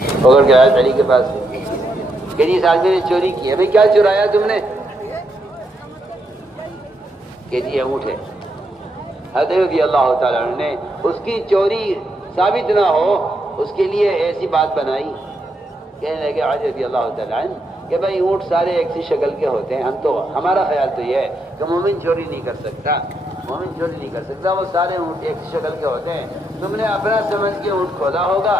پکڑ کے آیا علی کے پاس کہ جی اس آدمی نے چوری کی ہے. بھائی کیا چرایا تم نے؟ کہ جی اونٹ ہے. حضرت رضی اللہ تعالیٰ عنہ نے اس کی چوری ثابت نہ ہو اس کے لیے ایسی بات بنائی. کہنے لگے حضرت رضی اللہ تعالیٰ عنہ کہ بھائی اونٹ سارے ایک سی شکل کے ہوتے ہیں، ہمارا خیال تو یہ ہے کہ مومن چوری نہیں کر سکتا، مومن چوری نہیں کر سکتا، وہ سارے اونٹ ایک سی شکل کے ہوتے ہیں. تم نے اپنا سمجھ کے اونٹ کھولا ہوگا،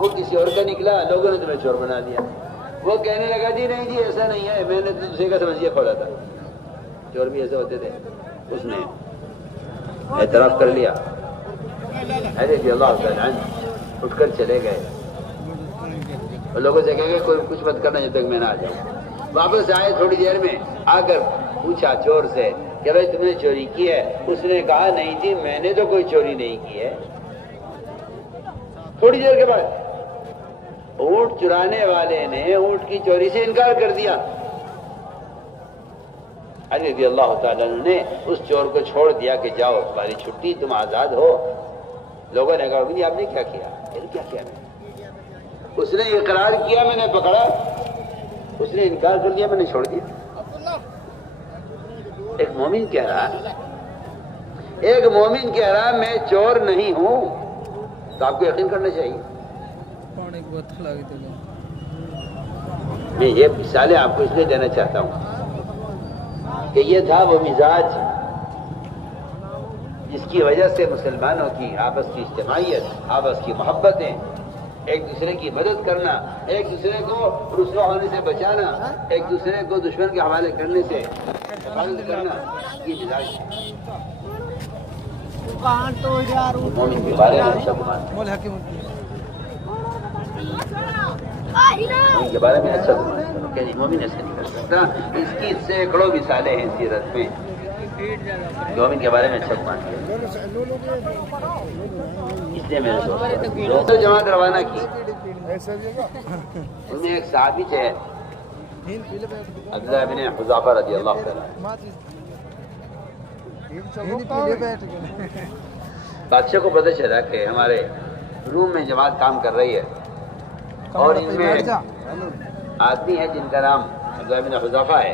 وہ کسی اور کا نکلا، لوگوں نے تمہیں چور بنا دیا. وہ کہنے لگا جی نہیں جی ایسا نہیں ہے، میں نے دوسرے کا سمجھ کے کھولا تھا. چور بھی ایسے ہوتے تھے. اس نے اعتراف کر لیا. حضرت اللہ تعالیٰ عنہ اٹھ کر چلے گئے اور لوگوں سے کہے گا کوئی کچھ مت کرنا جب تک میں نہ آ جاؤں. واپس آئے تھوڑی دیر میں، آ کر پوچھا چور سے کہ بھائی تم نے چوری کی ہے؟ اس نے کہا نہیں جی میں نے تو کوئی چوری نہیں کی ہے. تھوڑی دیر کے بعد اونٹ چرانے والے نے اونٹ کی چوری سے انکار کر دیا. علی رضی اللہ تعالیٰ عنہ نے اس چور کو چھوڑ دیا کہ جاؤ تمہاری چھٹی، تم آزاد ہو. لوگوں نے کہا جی آپ نے کیا کیا؟ کیا کیا میں؟ اس نے اقرار کیا میں نے پکڑا، اس نے انکار کر دیا میں نے چھوڑ دیا. ایک مومن کہہ رہا میں چور نہیں ہوں، تو آپ کو یقین کرنا چاہیے. میں یہ مثالیں آپ کو اس لیے دینا چاہتا ہوں کہ یہ تھا وہ مزاج جس کی وجہ سے مسلمانوں کی آپس کی اجتماعیت، آپس کی محبتیں، ایک دوسرے کی مدد کرنا، ایک دوسرے کو رسوا ہونے سے بچانا، ایک دوسرے کو دشمن کے حوالے کرنے سے حفاظت کرنا، یہ مزاج ہے. مومن کے بارے میں اچھا گمان کرو، مومن کے بارے میں اچھا گمان کرو کہ مومن ایسا نہیں کر سکتا. اس کی سینکڑوں مثالیں ہیں سیرت میں. مومن کے بارے میں اچھا گمان کیا، اس لیے میں نے جماعت روانہ کی. ان میں ایک صحابی تھے عبداللہ بن حذافہ رضی اللہ تعالیٰ. بادشاہ کو پتہ چلا کہ ہمارے روم میں جماعت کام کر رہی ہے اور ان میں آدمی ہے جن کا نام عبداللہ بن حذافہ ہے.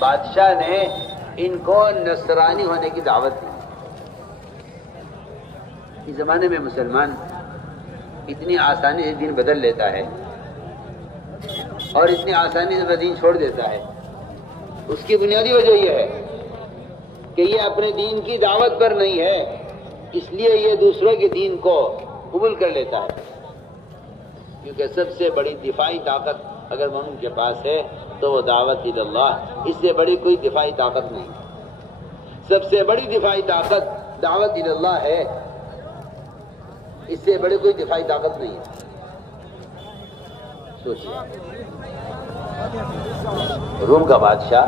بادشاہ نے ان کو نصرانی ہونے کی دعوت دی. اس زمانے میں مسلمان اتنی آسانی سے دین بدل لیتا ہے اور اتنی آسانی سے دین چھوڑ دیتا ہے. اس کی بنیادی وجہ یہ ہے کہ یہ اپنے دین کی دعوت پر نہیں ہے، اس لیے یہ دوسروں کے دین کو قبول کر لیتا ہے. کیونکہ سب سے بڑی دفاعی طاقت اگر مومن کے پاس ہے تو وہ دعوت اللہ، اس سے بڑی کوئی دفاعی طاقت نہیں. سب سے بڑی دفاعی طاقت دعوت اللہ ہے، اس سے بڑی کوئی دفاعی طاقت نہیں ہے. سوچیے، روم کا بادشاہ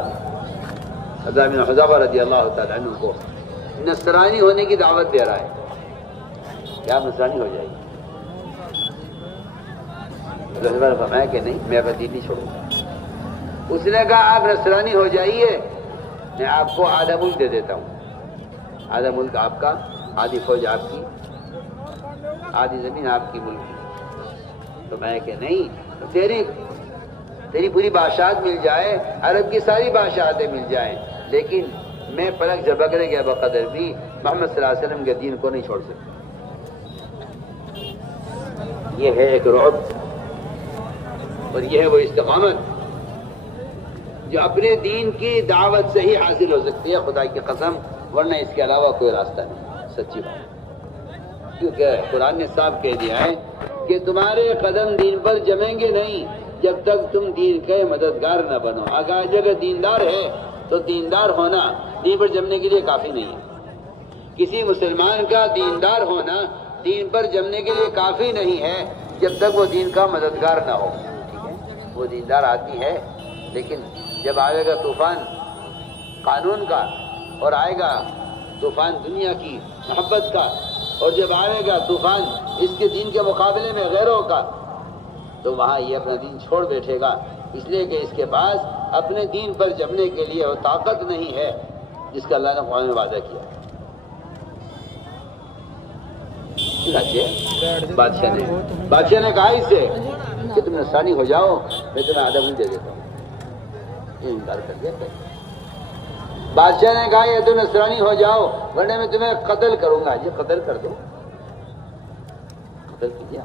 عبداللہ بن حذافہ رضی اللہ تعالیٰ عنہ کو نصرانی ہونے کی دعوت دے رہا ہے. کیا نصرانی ہو جائے گی؟ نے فرمایا کہ نہیں، میں اپنا دین نہیں چھوڑوں گا. اس نے کہا آپ نصرانی ہو جائیے، میں آپ کو آدھا ملک دے دیتا ہوں. آدھا ملک آپ کا، آدھی فوج آپ کی، آدھی زمین آپ کی ملک کی. تو میں کہ نہیں، تیری پوری بادشاہت مل جائے، عرب کی ساری بادشاہتیں مل جائیں، لیکن میں پلک جھپکنے کے بقدر بھی محمد صلی اللہ علیہ وسلم کے دین کو نہیں چھوڑ سکتا. یہ ہے ایک رعب اور یہ ہے وہ استقامت جو اپنے دین کی دعوت سے ہی حاصل ہو سکتی ہے، خدا کی قسم، ورنہ اس کے علاوہ کوئی راستہ نہیں. سچی بات، کیونکہ قرآن نے صاحب کہہ دیا ہے کہ تمہارے قدم دین پر جمیں گے نہیں جب تک تم دین کے مددگار نہ بنو. اگر دیندار ہے تو دیندار ہونا دین پر جمنے کے لیے کافی نہیں ہے. کسی مسلمان کا دیندار ہونا دین پر جمنے کے لیے کافی نہیں ہے جب تک وہ دین کا مددگار نہ ہو. وہ دیندار آدمی ہے، لیکن جب آئے گا طوفان قانون کا اور آئے گا طوفان دنیا کی محبت کا، اور جب آئے گا طوفان اس کے دین کے مقابلے میں غیروں کا، تو وہاں یہ اپنا دین چھوڑ بیٹھے گا، اس لیے کہ اس کے پاس اپنے دین پر جمنے کے لیے وہ طاقت نہیں ہے جس کا اللہ نے قرآن میں وعدہ کیا. سچے بادشاہ نے کہا اس سے کہ تم نصرانی ہو جاؤ، میں تمہیں آدھا بھی دے دیتا ہوں. یہ انکار کر دیا. بادشاہ نے کہا یہ تم نصرانی ہو جاؤ ورنہ میں تمہیں قتل کروں گا. یہ قتل کر دو، قتل کیجیے.